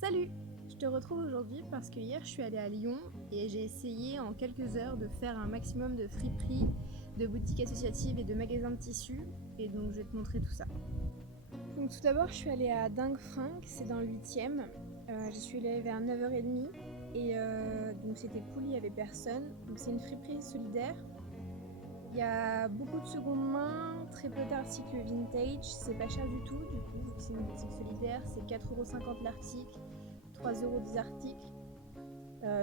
Salut! Je te retrouve aujourd'hui parce que hier je suis allée à Lyon et j'ai essayé en quelques heures de faire un maximum de friperies, de boutiques associatives et de magasins de tissus, et donc je vais te montrer tout ça. Donc tout d'abord je suis allée à Dingue Fringues, c'est dans le 8e. J'y suis allée vers 9h30 et donc c'était cool, il n'y avait personne. Donc c'est une friperie solidaire. Il y a beaucoup de seconde main, très peu d'articles vintage, c'est pas cher du tout du coup, vu que c'est une boutique solidaire, c'est 4,50€ l'article, 3€ des articles,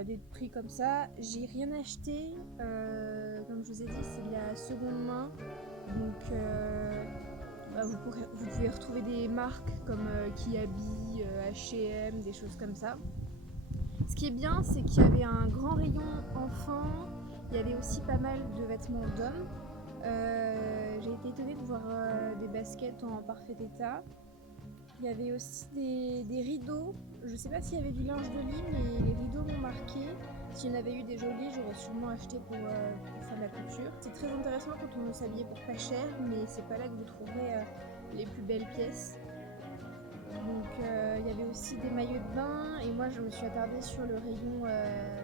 des prix comme ça. J'ai rien acheté, comme je vous ai dit, c'est de la seconde main, donc vous pouvez retrouver des marques comme Kiabi, H&M, des choses comme ça. Ce qui est bien, c'est qu'il y avait un grand rayon enfants. Il y avait aussi pas mal de vêtements d'hommes. J'ai été étonnée de voir des baskets en parfait état. Il y avait aussi des rideaux. Je ne sais pas s'il y avait du linge de lit, mais les rideaux m'ont marqué. S'il y en avait eu des jolis, j'aurais sûrement acheté pour faire de la couture. C'est très intéressant quand on veut s'habiller pour pas cher, mais c'est pas là que vous trouverez les plus belles pièces. Donc il y avait aussi des maillots de bain et moi je me suis attardée sur le rayon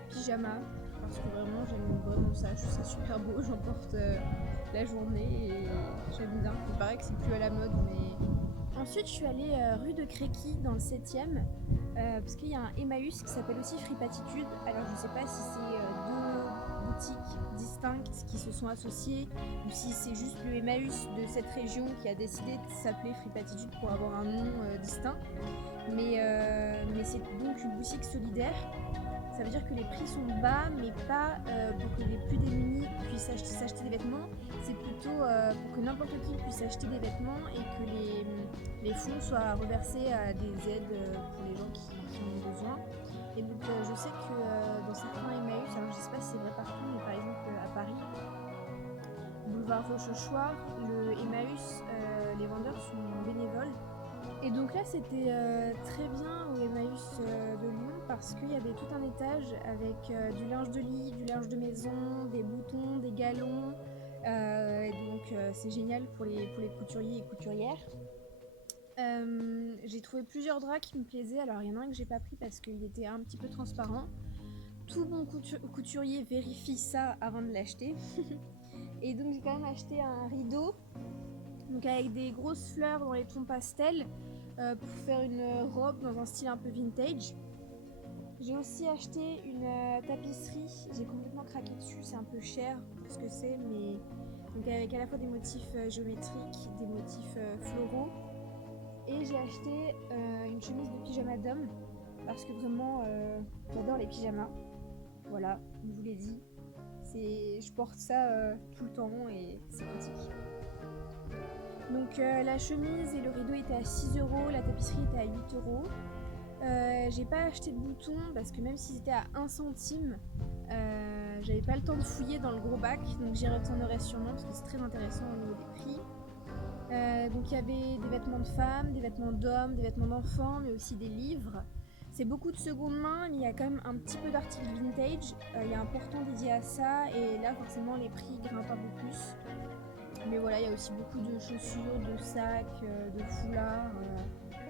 pyjama parce que vraiment j'aime vraiment ça, je trouve ça super beau, j'en porte la journée et j'aime bien. Il paraît que c'est plus à la mode, mais ensuite je suis allée rue de Créqui dans le 7e parce qu'il y a un Emmaüs qui s'appelle aussi Fripatitude. Alors je sais pas si c'est deux boutiques distinctes qui se sont associées ou si c'est juste le Emmaüs de cette région qui a décidé de s'appeler Fripatitude pour avoir un nom distinct. Mais c'est donc une boutique solidaire. Ça veut dire que les prix sont bas, mais pas pour que les plus démunis puissent s'acheter des vêtements. C'est plutôt pour que n'importe qui puisse acheter des vêtements et que les fonds soient reversés à des aides pour les gens qui en ont besoin. Et donc je sais que dans certains Emmaüs, alors je sais pas si c'est vrai partout, mais par exemple à Paris, boulevard Rochechouart, le Emmaüs, les vendeurs sont bénévoles. Et donc là c'était très bien au Emmaüs de Lyon parce qu'il y avait tout un étage avec du linge de lit, du linge de maison, des boutons, des galons. Et donc c'est génial pour les couturiers et couturières. J'ai trouvé plusieurs draps qui me plaisaient. Alors il y en a un que j'ai pas pris parce qu'il était un petit peu transparent. Tout bon couturier vérifie ça avant de l'acheter. Et donc j'ai quand même acheté un rideau, donc avec des grosses fleurs dans les tons pastels, pour faire une robe dans un style un peu vintage. J'ai aussi acheté une tapisserie, j'ai complètement craqué dessus, c'est un peu cher pour ce que c'est, mais donc avec à la fois des motifs géométriques, des motifs floraux. Et j'ai acheté une chemise de pyjama d'homme parce que vraiment j'adore les pyjamas. Voilà, je vous l'ai dit. Je porte ça tout le temps et c'est pratique. Donc la chemise et le rideau étaient à 6€, la tapisserie était à 8€. J'ai pas acheté de boutons parce que même si c'était à 1 centime, j'avais pas le temps de fouiller dans le gros bac, donc j'y retournerai sûrement parce que c'est très intéressant au niveau des prix. Donc il y avait des vêtements de femmes, des vêtements d'hommes, des vêtements d'enfants, mais aussi des livres. C'est beaucoup de seconde main, mais il y a quand même un petit peu d'articles vintage. Il y a un portant dédié à ça, et là forcément les prix grimpent un peu plus. Mais voilà, il y a aussi beaucoup de chaussures, de sacs, de foulards.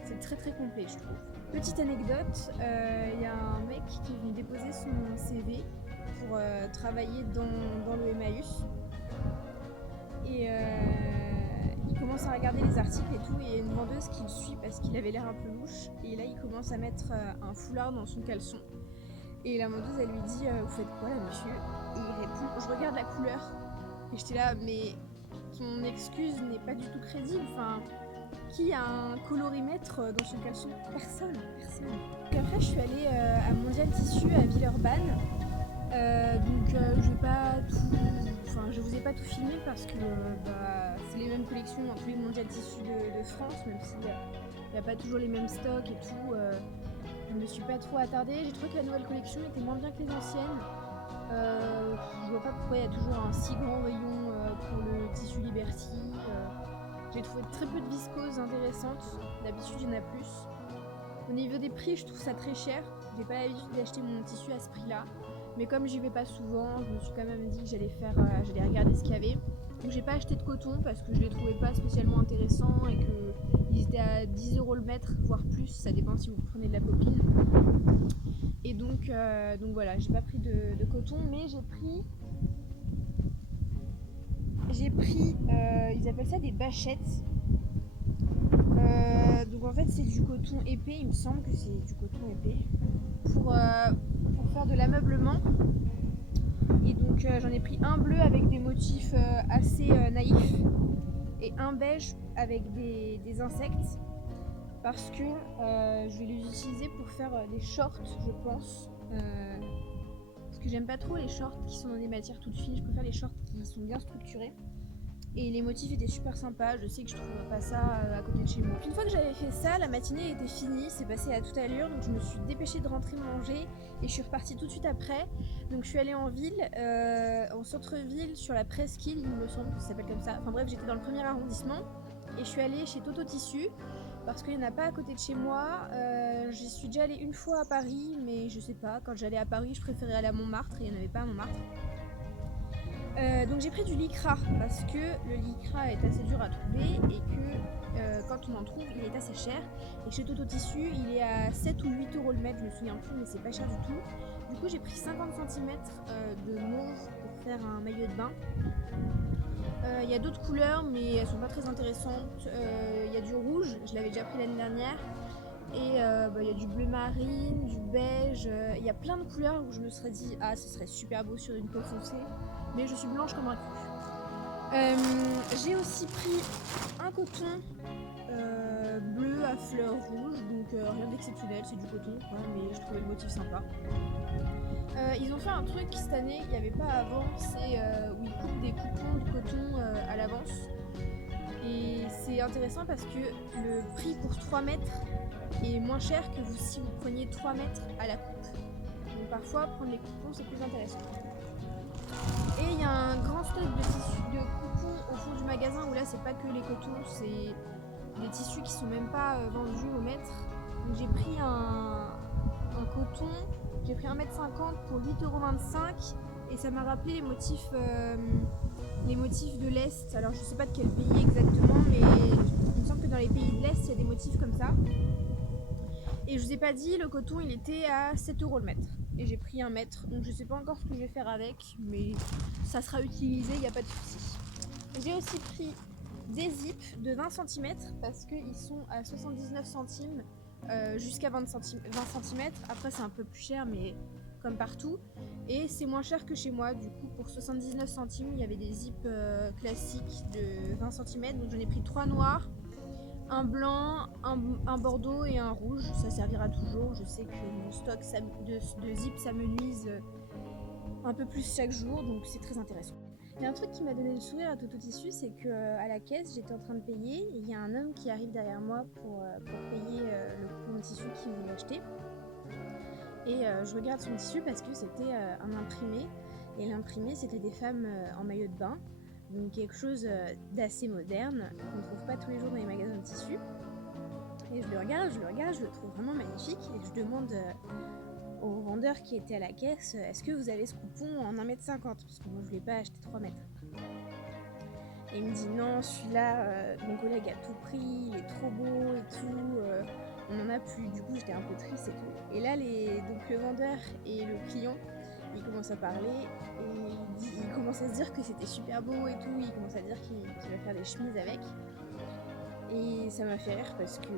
C'est très très complet, je trouve. Petite anecdote, il y a un mec qui est venu déposer son CV pour travailler dans le Emmaüs. Et il commence à regarder les articles et tout, et il y a une vendeuse qui le suit parce qu'il avait l'air un peu louche. Et là, il commence à mettre un foulard dans son caleçon. Et la vendeuse, elle lui dit vous faites quoi là, monsieur? Et il répond je regarde la couleur. Et j'étais là, mais ton excuse n'est pas du tout crédible. Enfin, qui a un colorimètre dans son caleçon? Personne. Donc après, je suis allée à Mondial Tissu à Villeurbanne. Je vais pas tout, je vous ai pas tout filmé parce que c'est les mêmes collections dans tous les Mondial Tissus de France, même s'il n'y a pas toujours les mêmes stocks et tout. Je me suis pas trop attardée. J'ai trouvé que la nouvelle collection était moins bien que les anciennes. Je vois pas pourquoi il y a toujours un si grand rayon pour le tissu Liberty. J'ai trouvé très peu de viscoses intéressantes. D'habitude, il y en a plus. Au niveau des prix, je trouve ça très cher. J'ai pas l'habitude d'acheter mon tissu à ce prix-là. Mais comme j'y vais pas souvent, je me suis quand même dit que j'allais regarder ce qu'il y avait. Donc j'ai pas acheté de coton parce que je les trouvais pas spécialement intéressants et qu'il Ils étaient à 10 € le mètre, voire plus, ça dépend si vous prenez de la popine. Et donc voilà, j'ai pas pris de coton, mais j'ai pris ils appellent ça des bâchettes. Donc en fait c'est du coton épais, il me semble que c'est du coton épais, pour faire de l'ameublement. Et donc j'en ai pris un bleu avec des motifs assez naïfs et un beige avec des insectes, parce que je vais les utiliser pour faire des shorts, je pense. Parce que j'aime pas trop les shorts qui sont dans des matières toutes fines, je préfère les shorts qui sont bien structurés. Et les motifs étaient super sympas, je sais que je trouverais pas ça à côté de chez moi. Une fois que j'avais fait ça, la matinée était finie, c'est passé à toute allure, donc je me suis dépêchée de rentrer manger et je suis repartie tout de suite après. Donc je suis allée en ville, en centre-ville, sur la Presqu'île, il me semble que ça s'appelle comme ça. Enfin bref, j'étais dans le 1er arrondissement et je suis allée chez Toto Tissu parce qu'il n'y en a pas à côté de chez moi. J'y suis déjà allée une fois à Paris, mais je sais pas, quand j'allais à Paris, je préférais aller à Montmartre et il n'y en avait pas à Montmartre. Donc j'ai pris du lycra parce que le lycra est assez dur à trouver et que quand on en trouve il est assez cher, et chez Toto Tissu il est à 7 ou 8 € le mètre, je me souviens plus, mais c'est pas cher du tout. Du coup j'ai pris 50 cm de mauve pour faire un maillot de bain. Il y a d'autres couleurs mais elles sont pas très intéressantes. Il y a du rouge, je l'avais déjà pris l'année dernière, et il y a du bleu marine, du beige, il y a plein de couleurs où je me serais dit ah ce serait super beau sur une peau foncée, mais je suis blanche comme un cul. J'ai aussi pris un coton bleu à fleurs rouges, donc rien d'exceptionnel, c'est du coton quoi, mais je trouvais le motif sympa. Ils ont fait un truc cette année qu'il n'y avait pas avant, c'est où ils coupent des coupons de coton à l'avance. Et c'est intéressant parce que le prix pour 3 mètres est moins cher que si vous preniez 3 mètres à la coupe. Donc parfois prendre les coupons c'est plus intéressant. Et il y a un grand stock de tissus de coupons au fond du magasin où là c'est pas que les cotons, c'est des tissus qui sont même pas vendus au mètre. Donc j'ai pris un coton, j'ai pris 1,50 m pour 8,25 € et ça m'a rappelé les motifs de l'Est. Alors je sais pas de quel pays exactement, mais il me semble que dans les pays de l'Est il y a des motifs comme ça. Et je vous ai pas dit, le coton il était à 7 € le mètre. Et j'ai pris 1 mètre, donc je sais pas encore ce que je vais faire avec, mais ça sera utilisé, il n'y a pas de souci. J'ai aussi pris des zips de 20 cm parce qu'ils sont à 79 centimes jusqu'à 20 cm. Après c'est un peu plus cher, mais comme partout. Et c'est moins cher que chez moi, du coup pour 79 centimes il y avait des zips classiques de 20 cm. Donc j'en ai pris 3 noirs, un blanc, un bordeaux et un rouge. Ça servira toujours. Je sais que mon stock de zip s'amenuise un peu plus chaque jour, donc c'est très intéressant. Il y a un truc qui m'a donné le sourire à Toto Tissu, c'est qu'à la caisse j'étais en train de payer et il y a un homme qui arrive derrière moi pour payer le coupon de tissu qu'il voulait acheter. Et je regarde son tissu parce que c'était un imprimé, et l'imprimé c'était des femmes en maillot de bain. Donc quelque chose d'assez moderne qu'on ne trouve pas tous les jours dans les magasins de tissus. Et je le regarde, je le trouve vraiment magnifique et je demande au vendeur qui était à la caisse, est-ce que vous avez ce coupon en 1,50 m, parce que moi je ne voulais pas acheter 3 mètres. Et il me dit non, celui-là, mon collègue a tout pris, il est trop beau et tout, on n'en a plus. Du coup j'étais un peu triste et tout. Et là donc le vendeur et le client, il commence à parler et il commence à se dire que c'était super beau et tout, il commence à dire qu'il va faire des chemises avec. Et ça m'a fait rire parce que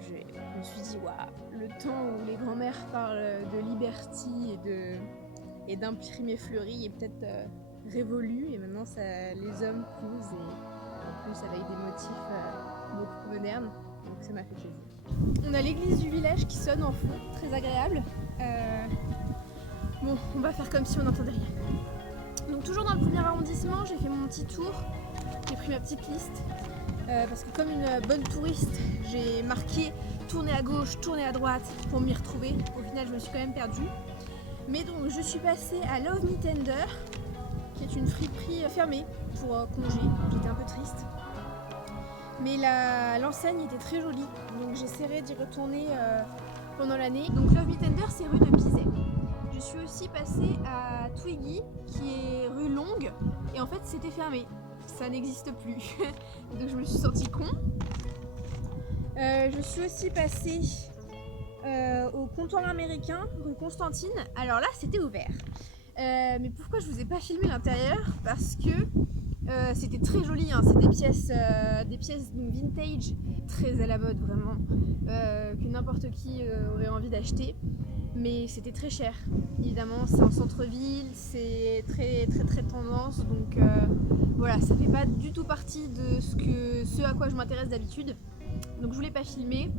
je me suis dit, waouh, le temps où les grands-mères parlent de liberty et d'imprimés fleuris est peut-être révolu, et maintenant les hommes cousent, et en plus avec des motifs beaucoup modernes, donc ça m'a fait plaisir. On a l'église du village qui sonne en fond, très agréable. Bon, on va faire comme si on n'entendait rien. Donc toujours dans le 1er arrondissement, j'ai fait mon petit tour, j'ai pris ma petite liste. Parce que comme une bonne touriste, j'ai marqué tourner à gauche, tourner à droite pour m'y retrouver. Au final, je me suis quand même perdue. Mais donc, je suis passée à Love Me Tender, qui est une friperie fermée pour congé. J'étais un peu triste. Mais l'enseigne était très jolie, donc j'essaierai d'y retourner pendant l'année. Donc Love Me Tender, c'est rue de Bizet. Je suis aussi passée à Twiggy, qui est rue Longue, et en fait, c'était fermé. Ça n'existe plus. Donc je me suis sentie con. Je suis aussi passée au comptoir américain, rue Constantine. Alors là, c'était ouvert. Mais pourquoi je vous ai pas filmé l'intérieur? Parce que c'était très joli, hein. C'est des pièces donc, vintage, très à la mode vraiment, que n'importe qui aurait envie d'acheter. Mais c'était très cher. Évidemment, c'est en centre-ville, c'est très très très tendance, donc voilà, ça fait pas du tout partie de ce à quoi je m'intéresse d'habitude. Donc je voulais pas filmer.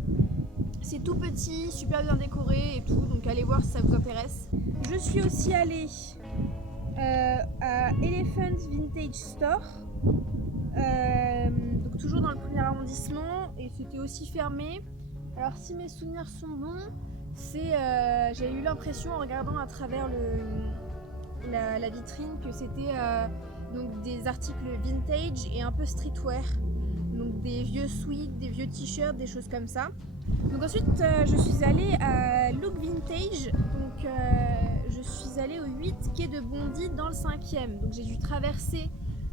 C'est tout petit, super bien décoré et tout, donc allez voir si ça vous intéresse. Je suis aussi allée à Elephant Vintage Store, donc toujours dans le premier arrondissement, et c'était aussi fermé. Alors si mes souvenirs sont bons, j'ai eu l'impression en regardant à travers la vitrine que c'était donc des articles vintage et un peu streetwear, donc des vieux sweats, des vieux t-shirts, des choses comme ça. Donc ensuite je suis allée à Look Vintage, donc je suis allée au 8 quai de Bondy dans le 5e, donc j'ai dû traverser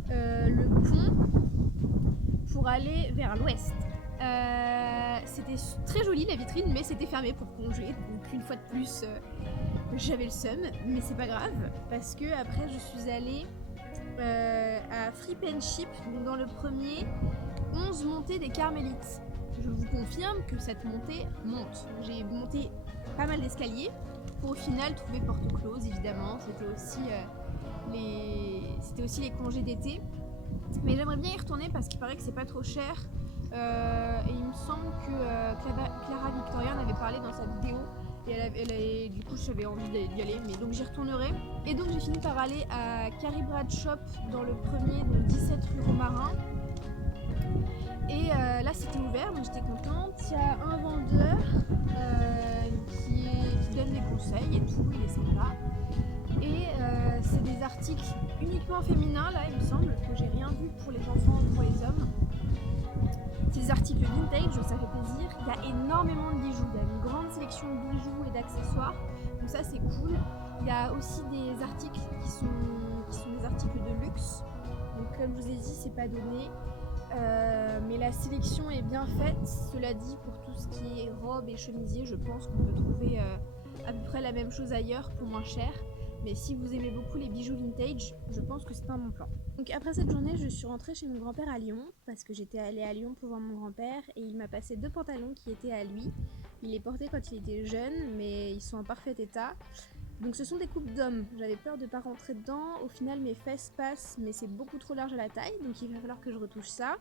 le pont pour aller vers l'ouest. C'était très joli la vitrine, mais c'était fermé pour congé, donc une fois de plus j'avais le seum, mais c'est pas grave parce que après je suis allée à Fripp & Chip, donc dans le premier 11 montées des Carmélites. Je vous confirme que cette montée monte. J'ai monté pas mal d'escaliers pour au final trouver porte close, évidemment. C'était aussi les congés d'été. Mais j'aimerais bien y retourner parce qu'il paraît que c'est pas trop cher. Et il me semble que Clara Victoria en avait parlé dans sa vidéo. Et du coup, j'avais envie d'y aller. Mais donc j'y retournerai. Et donc j'ai fini par aller à Carrie Brad Shop dans le premier, donc 17 rue Romarin. Et là c'était ouvert, donc j'étais contente. Il y a un vendeur qui donne des conseils et tout, il est sympa. Et c'est des articles uniquement féminins, là il me semble, que j'ai rien vu pour les enfants ou pour les hommes. C'est des articles vintage, ça fait plaisir. Il y a énormément de bijoux, il y a une grande sélection de bijoux et d'accessoires, donc ça c'est cool. Il y a aussi des articles qui sont des articles de luxe, donc comme je vous ai dit, c'est pas donné. Mais la sélection est bien faite. Cela dit, pour tout ce qui est robes et chemisiers, je pense qu'on peut trouver à peu près la même chose ailleurs pour moins cher. Mais si vous aimez beaucoup les bijoux vintage, je pense que c'est un bon plan. Donc après cette journée, je suis rentrée chez mon grand-père à Lyon parce que j'étais allée à Lyon pour voir mon grand-père et il m'a passé 2 pantalons qui étaient à lui. Il les portait quand il était jeune, mais ils sont en parfait état. Donc ce sont des coupes d'hommes, j'avais peur de pas rentrer dedans, au final mes fesses passent mais c'est beaucoup trop large à la taille, donc il va falloir que je retouche ça.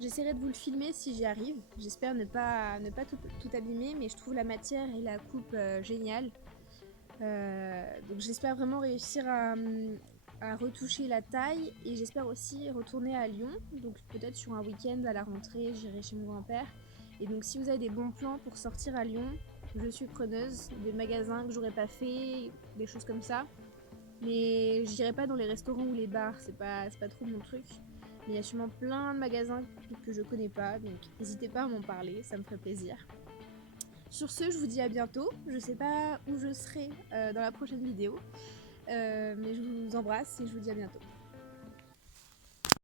J'essaierai de vous le filmer si j'y arrive, j'espère ne pas tout abîmer, mais je trouve la matière et la coupe géniale. Donc j'espère vraiment réussir à retoucher la taille et j'espère aussi retourner à Lyon, donc peut-être sur un week-end à la rentrée j'irai chez mon grand-père. Et donc si vous avez des bons plans pour sortir à Lyon, je suis preneuse, des magasins que j'aurais pas fait, des choses comme ça. Mais j'irai pas dans les restaurants ou les bars, c'est pas trop mon truc. Mais il y a sûrement plein de magasins que je connais pas, donc n'hésitez pas à m'en parler, ça me ferait plaisir. Sur ce, je vous dis à bientôt. Je sais pas où je serai dans la prochaine vidéo, mais je vous embrasse et je vous dis à bientôt.